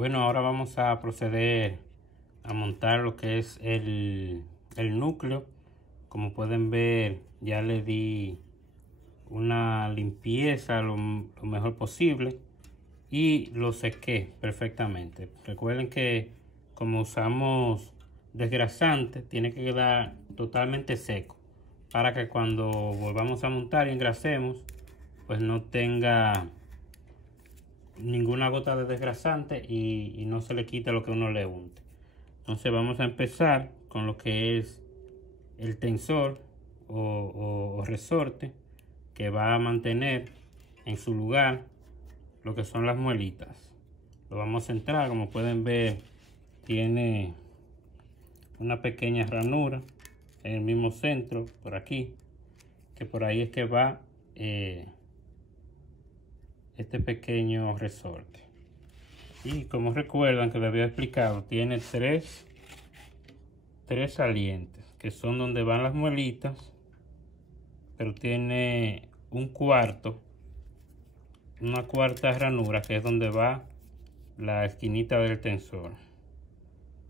Bueno, ahora vamos a proceder a montar lo que es el núcleo. Como pueden ver, ya le di una limpieza lo mejor posible y lo sequé perfectamente. Recuerden que como usamos desgrasante, tiene que quedar totalmente seco para que cuando volvamos a montar y engrasemos, pues no tenga ninguna gota de desgrasante y no se le quite lo que uno le unte. Entonces vamos a empezar con lo que es el tensor o resorte que va a mantener en su lugar lo que son las muelitas. Lo vamos a centrar, como pueden ver, tiene una pequeña ranura en el mismo centro, por aquí, que por ahí es que va este pequeño resorte. Y como recuerdan que les había explicado, tiene tres salientes que son donde van las muelitas, pero tiene una cuarta ranura que es donde va la esquinita del tensor,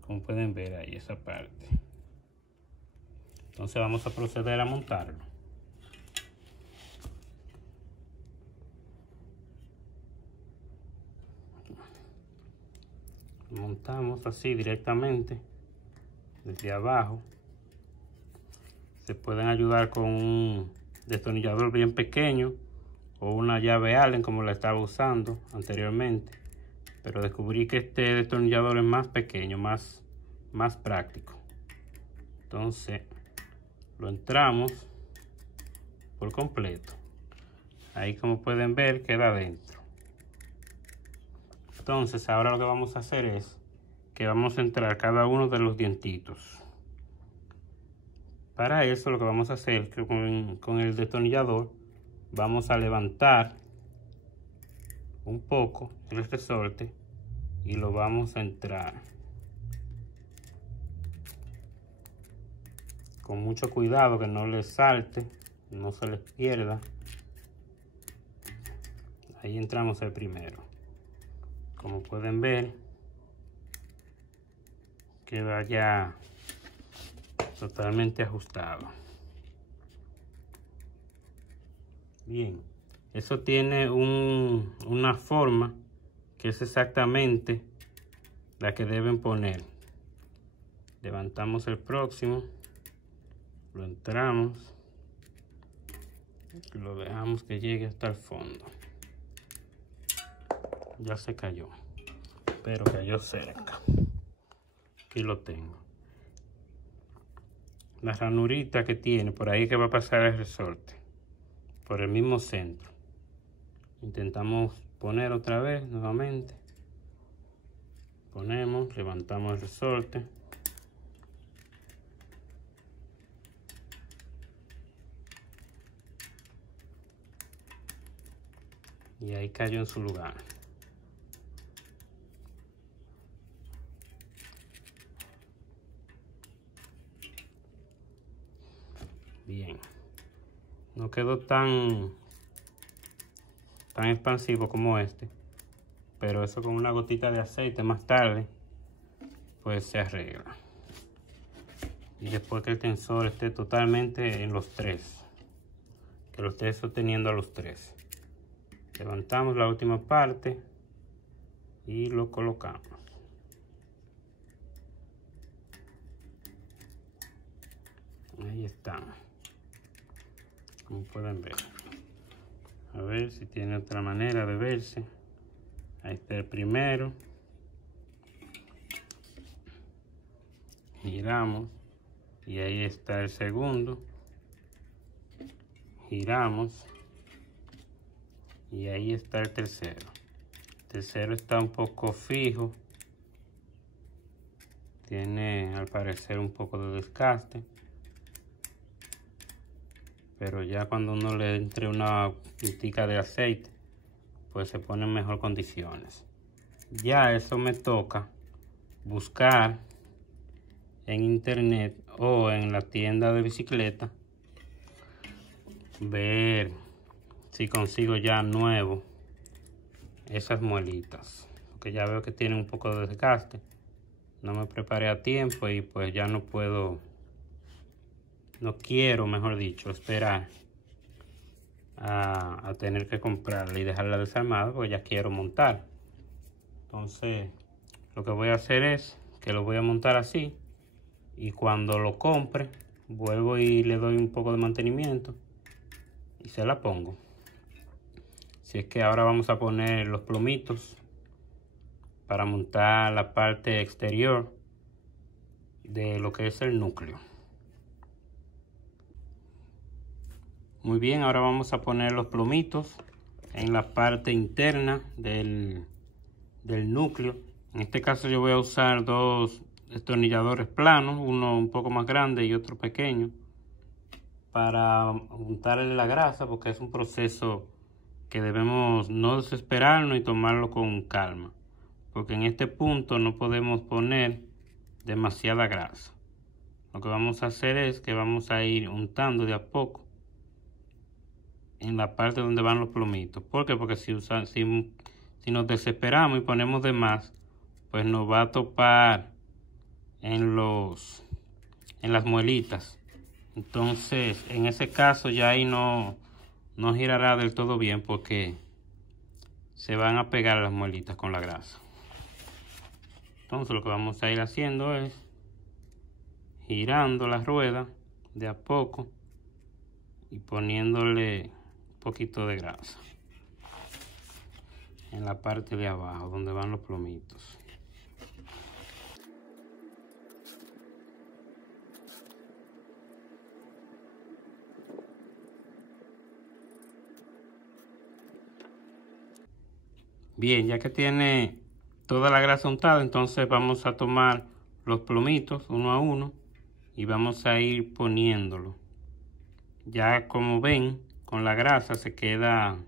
como pueden ver ahí esa parte. Entonces vamos a proceder a montarlo. Montamos así directamente desde abajo. Se pueden ayudar con un destornillador bien pequeño o una llave Allen como la estaba usando anteriormente, pero descubrí que este destornillador es más pequeño, más práctico. Entonces lo entramos por completo. Ahí, como pueden ver, queda adentro. Entonces ahora lo que vamos a hacer es que vamos a entrar cada uno de los dientitos. Para eso lo que vamos a hacer es que con el destornillador vamos a levantar un poco el resorte y lo vamos a entrar con mucho cuidado, que no les salte, no se les pierda. Ahí entramos el primero. Como pueden ver, queda ya totalmente ajustado. Bien, eso tiene una forma que es exactamente la que deben poner. Levantamos el próximo, lo entramos y lo dejamos que llegue hasta el fondo. Ya se cayó, pero cayó cerca. Aquí lo tengo. La ranurita que tiene, por ahí que va a pasar el resorte, por el mismo centro. Intentamos poner otra vez nuevamente. Ponemos, levantamos el resorte. Y ahí cayó en su lugar. Bien, no quedó tan expansivo como este, pero eso con una gotita de aceite más tarde pues se arregla. Y después que el tensor esté totalmente en los tres, que lo esté sosteniendo a los tres, levantamos la última parte y lo colocamos. Ahí está, como pueden ver. A ver si tiene otra manera de verse. Ahí está el primero. Giramos y ahí está el segundo. Giramos y ahí está el tercero. El tercero está un poco fijo. Tiene al parecer un poco de desgaste, pero ya cuando uno le entre una pitica de aceite, pues se pone en mejor condiciones. Ya eso me toca buscar en internet o en la tienda de bicicleta, ver si consigo ya nuevo esas muelitas. porque ya veo que tiene un poco de desgaste. No me preparé a tiempo y pues ya no quiero, mejor dicho, esperar a tener que comprarla y dejarla desarmada, porque ya quiero montar. Entonces lo que voy a hacer es que lo voy a montar así, y cuando lo compre vuelvo y le doy un poco de mantenimiento y se la pongo. Si es que ahora vamos a poner los plomitos para montar la parte exterior de lo que es el núcleo. Muy bien, ahora vamos a poner los plomitos en la parte interna del núcleo. En este caso yo voy a usar dos destornilladores planos, uno un poco más grande y otro pequeño, para untarle la grasa, porque es un proceso que debemos no desesperarnos y tomarlo con calma, porque en este punto no podemos poner demasiada grasa. Lo que vamos a hacer es que vamos a ir untando de a poco en la parte donde van los plomitos. ¿Por qué? Porque si nos desesperamos y ponemos de más, pues nos va a topar en las muelitas. Entonces en ese caso ya ahí no girará del todo bien, porque se van a pegar las muelitas con la grasa. Entonces lo que vamos a ir haciendo es girando la rueda de a poco y poniéndole un poquito de grasa en la parte de abajo donde van los plomitos. Bien, ya que tiene toda la grasa untada, entonces vamos a tomar los plomitos uno a uno y vamos a ir poniéndolo. Ya como ven, con la grasa se quedan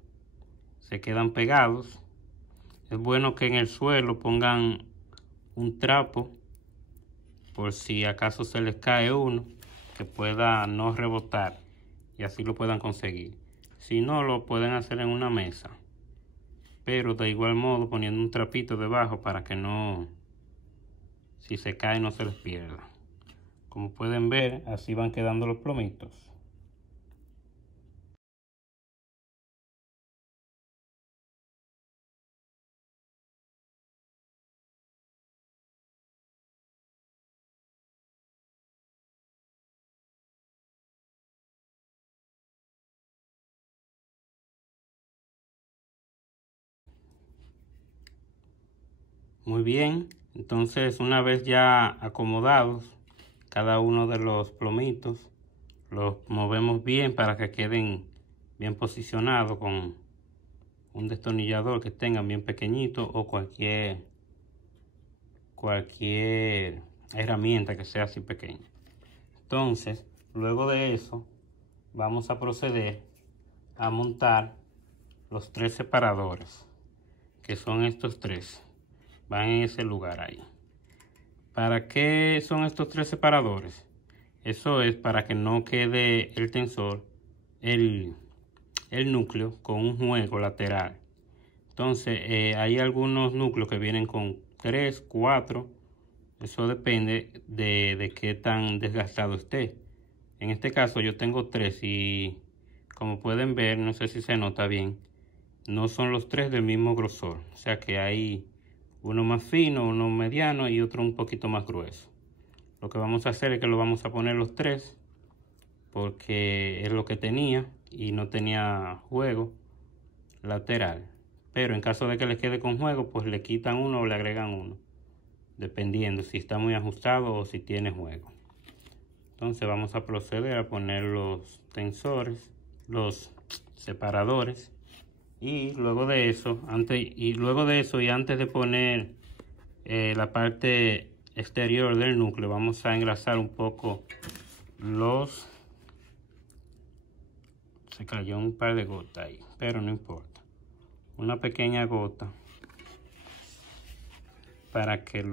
pegados. Es bueno que en el suelo pongan un trapo por si acaso se les cae uno, que pueda no rebotar y así lo puedan conseguir. Si no, lo pueden hacer en una mesa, pero de igual modo poniendo un trapito debajo para que no, si se cae, no se les pierda. Como pueden ver, así van quedando los plomitos. Muy bien, entonces una vez ya acomodados cada uno de los plomitos, los movemos bien para que queden bien posicionados con un destornillador que tengan bien pequeñito, o cualquier herramienta que sea así pequeña. Entonces, luego de eso, vamos a proceder a montar los tres separadores, que son estos tres. Van en ese lugar ahí. ¿Para qué son estos tres separadores? Eso es para que no quede el tensor, el núcleo, con un juego lateral. Entonces hay algunos núcleos que vienen con 3, 4. Eso depende de qué tan desgastado esté. En este caso yo tengo 3 y como pueden ver, no sé si se nota bien, no son los 3 del mismo grosor. O sea que hay uno más fino, uno mediano y otro un poquito más grueso. Lo que vamos a hacer es que lo vamos a poner los 3, porque es lo que tenía y no tenía juego lateral. Pero en caso de que les quede con juego, pues le quitan uno o le agregan uno, dependiendo si está muy ajustado o si tiene juego. Entonces vamos a proceder a poner los tensores, los separadores. Y luego de eso, y antes de poner la parte exterior del núcleo, vamos a engrasar un poco se cayó un par de gotas ahí, pero no importa. Una pequeña gota para que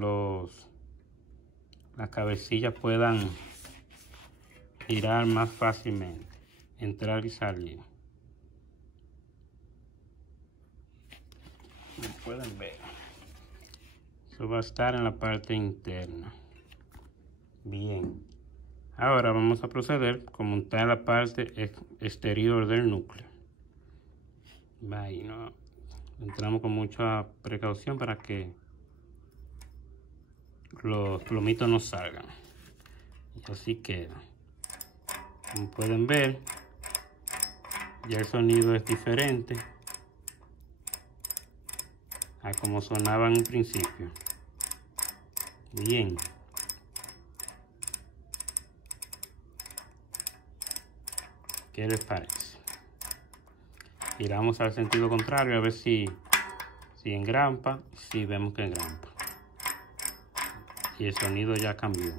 las cabecillas puedan girar más fácilmente, entrar y salir. Como pueden ver. Eso va a estar en la parte interna. Bien. Ahora vamos a proceder con montar la parte exterior del núcleo. Ahí no entramos con mucha precaución para que los plomitos no salgan. Y así queda. Como pueden ver, ya el sonido es diferente a como sonaba en un principio. Bien. ¿Qué les parece? Giramos al sentido contrario a ver si engrampa. Si vemos que engrampa. Y el sonido ya cambió.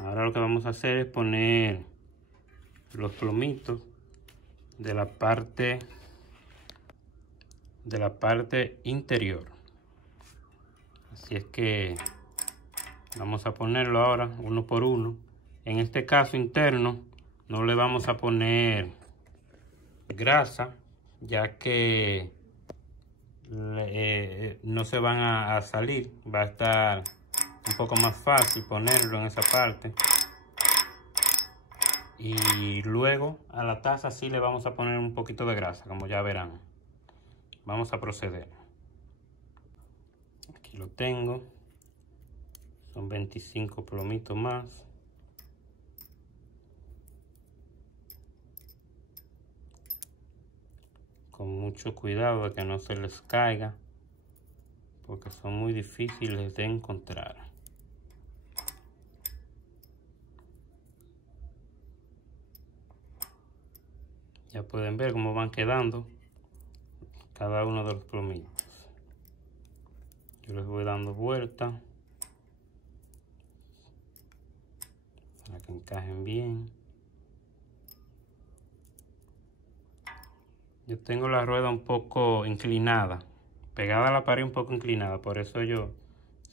Ahora lo que vamos a hacer es poner los plomitos de la parte interior. Así es que vamos a ponerlo ahora uno por uno. En este caso interno no le vamos a poner grasa, ya que no se van a salir. Va a estar un poco más fácil ponerlo en esa parte. Y luego a la taza sí le vamos a poner un poquito de grasa, como ya verán. Vamos a proceder. Aquí lo tengo. Son 25 plomitos más. Con mucho cuidado de que no se les caiga, porque son muy difíciles de encontrar. Ya pueden ver cómo van quedando cada uno de los plomitos. Yo les voy dando vuelta para que encajen bien. Yo tengo la rueda un poco inclinada, pegada a la pared un poco inclinada, por eso ellos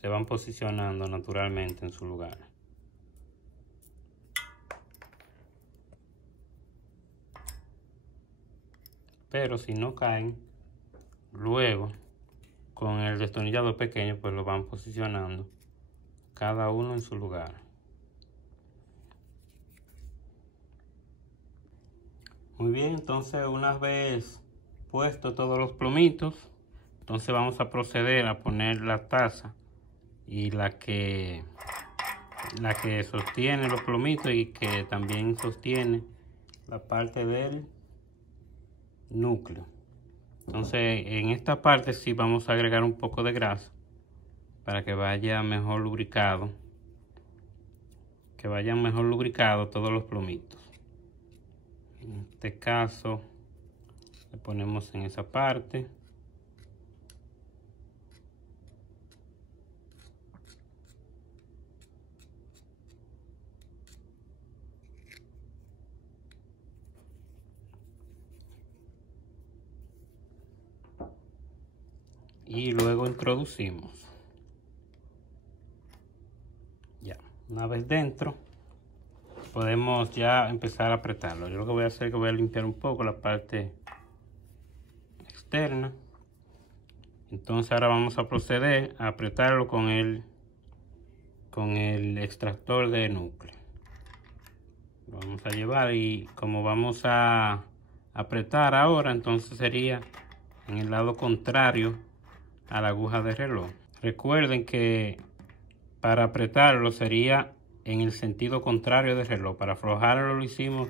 se van posicionando naturalmente en su lugar. Pero si no caen, luego con el destornillador pequeño pues lo van posicionando cada uno en su lugar. Muy bien, entonces una vez puesto todos los plomitos, entonces vamos a proceder a poner la taza y la que sostiene los plomitos y que también sostiene la parte del núcleo. Entonces en esta parte sí vamos a agregar un poco de grasa para que vaya mejor lubricado, que vayan mejor lubricados todos los plomitos. En este caso le ponemos en esa parte. Y luego introducimos. Ya, una vez dentro, podemos ya empezar a apretarlo. Yo lo que voy a hacer es que voy a limpiar un poco la parte externa. Entonces ahora vamos a proceder a apretarlo con el extractor de núcleo. Lo vamos a llevar y como vamos a apretar ahora, entonces sería en el lado contrario a la aguja de reloj. Recuerden que para apretarlo sería en el sentido contrario del reloj. Para aflojarlo lo hicimos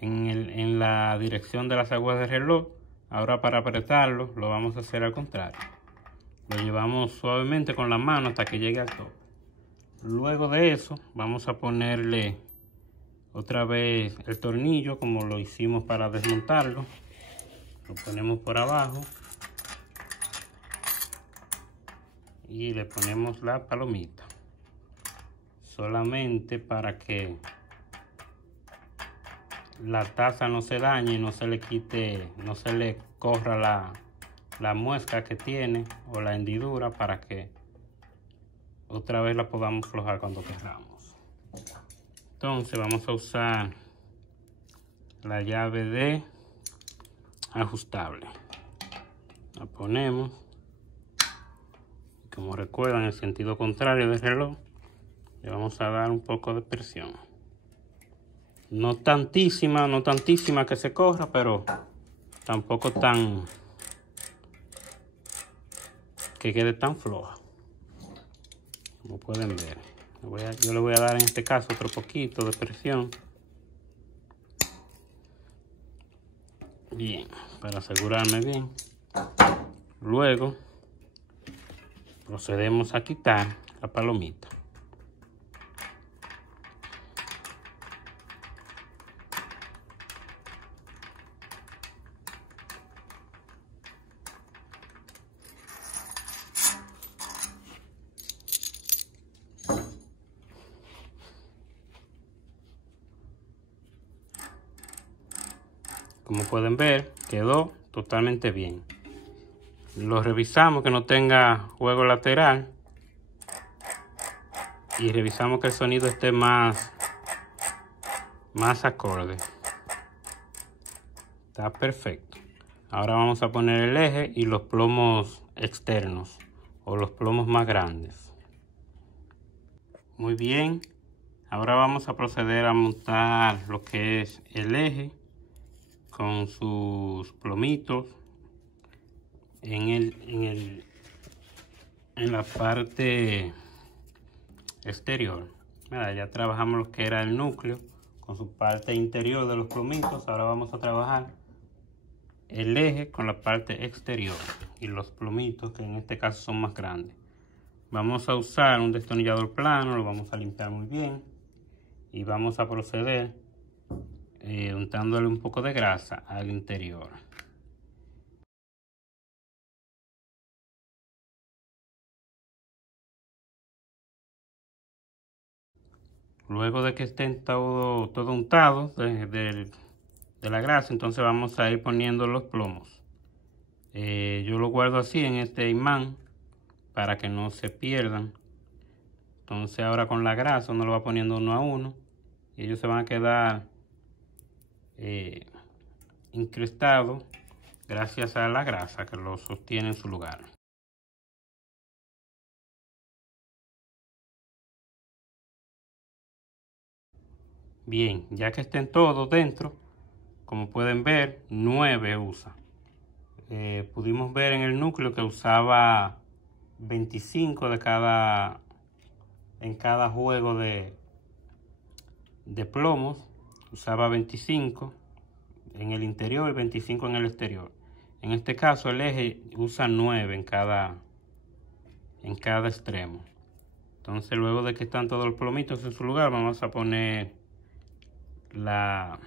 en la dirección de las agujas de reloj. Ahora para apretarlo lo vamos a hacer al contrario. Lo llevamos suavemente con la mano hasta que llegue al tope. Luego de eso vamos a ponerle otra vez el tornillo como lo hicimos para desmontarlo. Lo ponemos por abajo y le ponemos la palomita. Solamente para que la taza no se dañe, no se le quite, no se le corra la muesca que tiene o la hendidura, para que otra vez la podamos aflojar cuando queramos. Entonces vamos a usar la llave de ajustable. La ponemos Como recuerdan, el sentido contrario del reloj, le vamos a dar un poco de presión. No tantísima que se corra, pero tampoco tan que quede tan floja. Como pueden ver, yo le voy a dar en este caso otro poquito de presión. Bien, para asegurarme bien. Luego procedemos a quitar la palomita. Como pueden ver, quedó totalmente bien. Lo revisamos que no tenga juego lateral. Y revisamos que el sonido esté más acorde. Está perfecto. Ahora vamos a poner el eje y los plomos externos o los plomos más grandes. Muy bien. Ahora vamos a proceder a montar lo que es el eje con sus plomitos en la parte exterior. Mira, ya trabajamos lo que era el núcleo con su parte interior de los plomitos. Ahora vamos a trabajar el eje con la parte exterior y los plomitos, que en este caso son más grandes. Vamos a usar un destornillador plano, lo vamos a limpiar muy bien y vamos a proceder untándole un poco de grasa al interior. Luego de que estén todo untado de la grasa, entonces vamos a ir poniendo los plomos. Yo lo guardo así en este imán para que no se pierdan. Entonces ahora con la grasa uno lo va poniendo uno a uno y ellos se van a quedar incrustados gracias a la grasa que lo sostiene en su lugar. Bien, ya que estén todos dentro, como pueden ver, 9 usa. Pudimos ver en el núcleo que usaba 25 en cada juego de plomos. Usaba 25 en el interior y 25 en el exterior. En este caso el eje usa 9 en cada extremo. Entonces luego de que están todos los plomitos en su lugar, vamos a poner la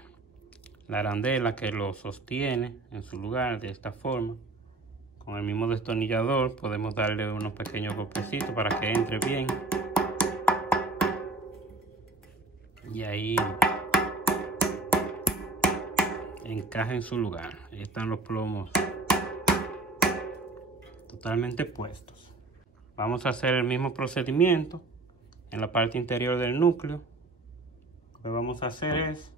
arandela que lo sostiene en su lugar de esta forma. Con el mismo destornillador podemos darle unos pequeños golpecitos para que entre bien. Y ahí encaja en su lugar. Ahí están los plomos totalmente puestos. Vamos a hacer el mismo procedimiento en la parte interior del núcleo. Lo que vamos a hacer es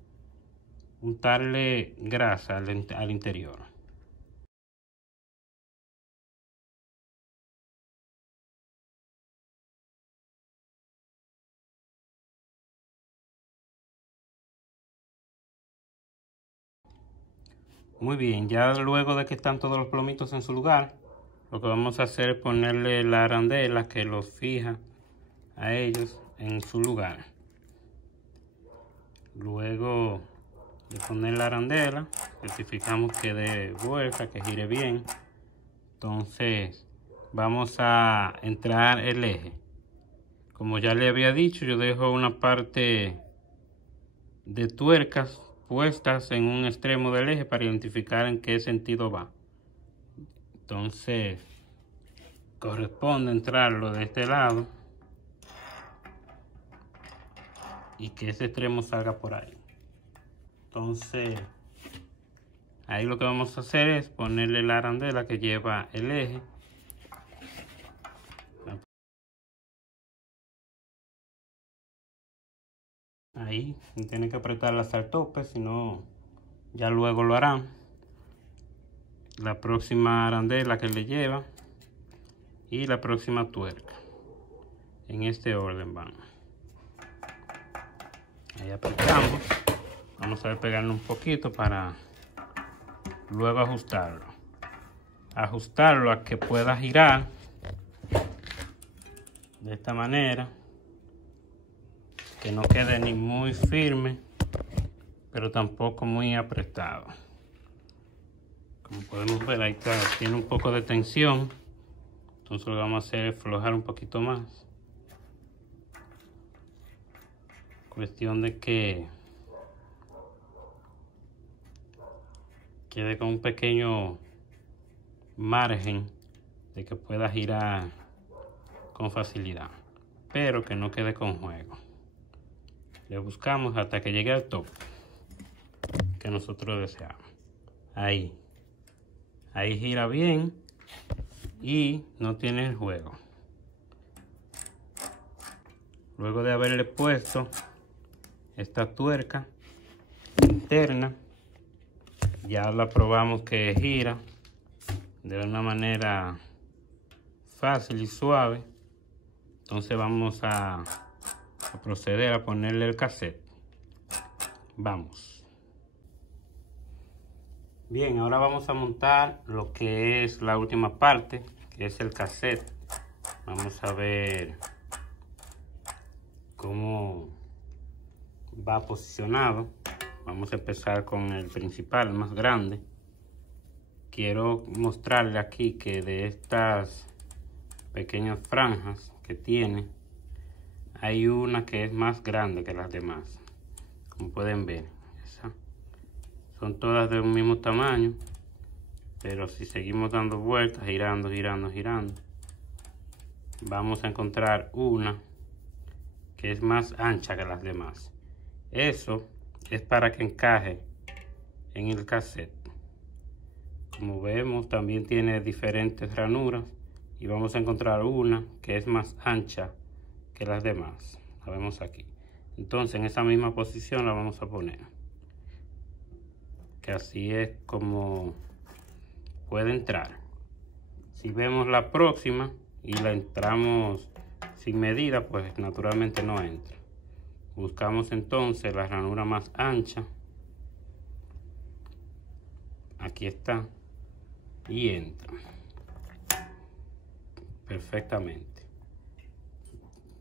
untarle grasa al interior. Muy bien, ya luego de que están todos los plomitos en su lugar, lo que vamos a hacer es ponerle la arandela que los fija a ellos en su lugar. Luego de poner la arandela, certificamos que dé vuelta, que gire bien. Entonces vamos a entrar el eje. Como ya le había dicho, yo dejo una parte de tuercas puestas en un extremo del eje para identificar en qué sentido va. Entonces corresponde entrarlo de este lado y que ese extremo salga por ahí. Entonces ahí lo que vamos a hacer es ponerle la arandela que lleva el eje. Ahí, y tienen que apretarla hasta el tope, si no ya luego lo harán. La próxima arandela que le lleva y la próxima tuerca. En este orden van. Ahí apretamos. Vamos a pegarle un poquito para luego ajustarlo. Ajustarlo a que pueda girar de esta manera, que no quede ni muy firme pero tampoco muy apretado. Como podemos ver, ahí está, tiene un poco de tensión, entonces lo que vamos a hacer es aflojar un poquito más. Cuestión de que quede con un pequeño margen de que pueda girar con facilidad, pero que no quede con juego. Le buscamos hasta que llegue al tope que nosotros deseamos. Ahí gira bien y no tiene el juego. Luego de haberle puesto esta tuerca interna, ya la probamos que gira de una manera fácil y suave. Entonces vamos a proceder a ponerle el cassette. Vamos. Bien, ahora vamos a montar lo que es la última parte, que es el cassette. Vamos a ver cómo va posicionado. Vamos a empezar con el principal, el más grande. Quiero mostrarle aquí que de estas pequeñas franjas que tiene, hay una que es más grande que las demás. Como pueden ver, son todas de un mismo tamaño, pero si seguimos dando vueltas, girando, vamos a encontrar una que es más ancha que las demás. Eso es para que encaje en el cassette. Como vemos, también tiene diferentes ranuras y vamos a encontrar una que es más ancha que las demás. La vemos aquí. Entonces en esa misma posición la vamos a poner, que así es como puede entrar. Si vemos la próxima y la entramos sin medida, pues naturalmente no entra. Buscamos entonces la ranura más ancha. Aquí está. Y entra perfectamente.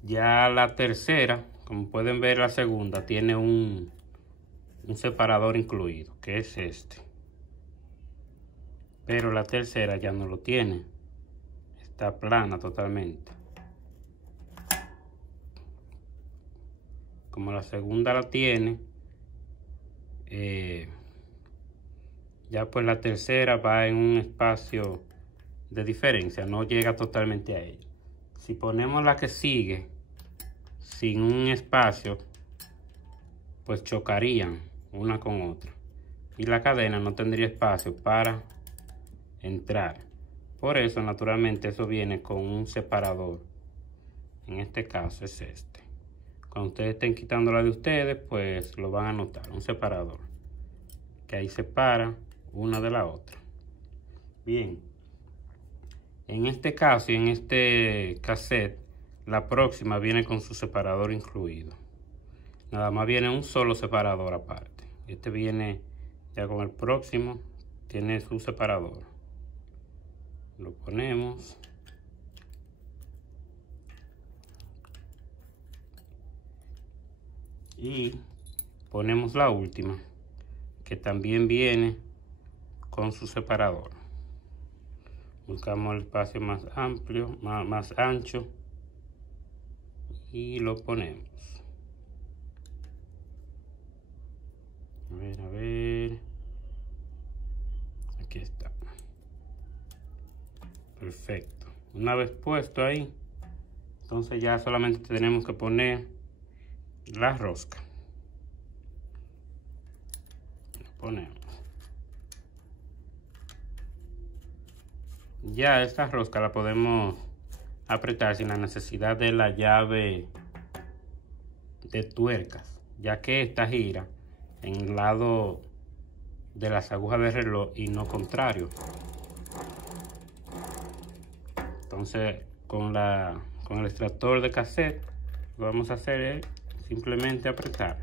Ya la tercera, como pueden ver, la segunda tiene un separador incluido, que es este, pero la tercera ya no lo tiene, está plana totalmente. Como la segunda la tiene, ya pues la tercera va en un espacio de diferencia, no llega totalmente a ella. Si ponemos la que sigue sin un espacio, pues chocarían una con otra y la cadena no tendría espacio para entrar. Por eso naturalmente eso viene con un separador. En este caso es este. Cuando ustedes estén quitando la de ustedes, pues lo van a notar, un separador que ahí separa una de la otra. Bien, en este caso y en este cassette, la próxima viene con su separador incluido. Nada más viene un solo separador aparte. Este viene ya con el próximo, tiene su separador. Lo ponemos. Y ponemos la última, que también viene con su separador. Buscamos el espacio más amplio, más ancho, y lo ponemos. A ver. Aquí está. Perfecto. Una vez puesto ahí, entonces ya solamente tenemos que poner la rosca. Lo ponemos. Ya esta rosca la podemos apretar sin la necesidad de la llave de tuercas, ya que esta gira en el lado de las agujas del reloj y no contrario. Entonces con el extractor de cassette lo que vamos a hacer es simplemente apretar.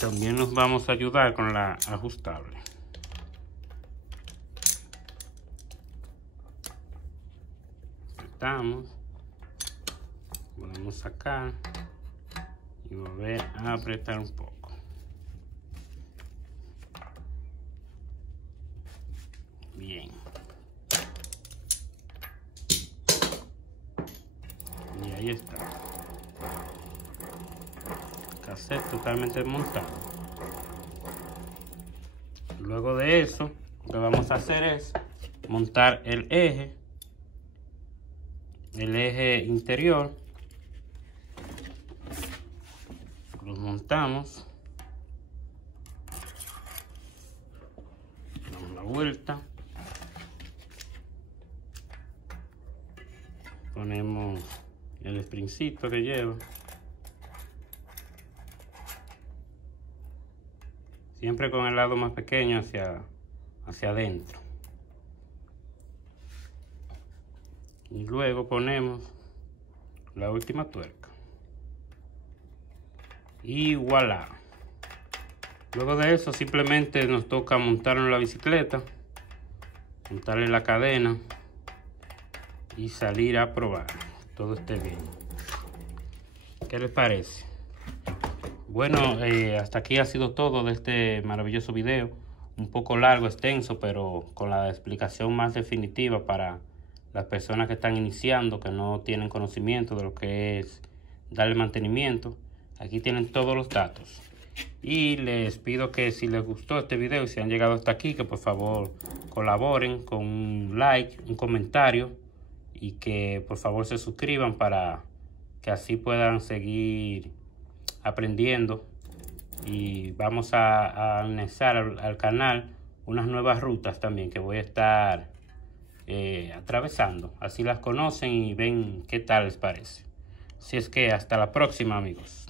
También nos vamos a ayudar con la ajustable. Apretamos, podemos sacar y volver a apretar un poco. Bien. Y ahí está. Cassette totalmente desmontado. Luego de eso, lo que vamos a hacer es montar el eje interior. Lo montamos, damos la vuelta, ponemos el sprincito que lleva, siempre con el lado más pequeño hacia adentro, y luego ponemos la última tuerca y voilà. Luego de eso simplemente nos toca montarlo en la bicicleta, montarle la cadena y salir a probar todo esté bien. ¿Qué les parece? Bueno, hasta aquí ha sido todo de este maravilloso video. Un poco largo, extenso, pero con la explicación más definitiva para las personas que están iniciando, que no tienen conocimiento de lo que es darle mantenimiento. Aquí tienen todos los datos. Y les pido que si les gustó este video y si han llegado hasta aquí, que por favor colaboren con un like, un comentario, y que por favor se suscriban para que así puedan seguir aprendiendo. Y vamos a anexar al canal unas nuevas rutas también que voy a estar atravesando. Así las conocen y ven qué tal les parece. Así es que hasta la próxima, amigos.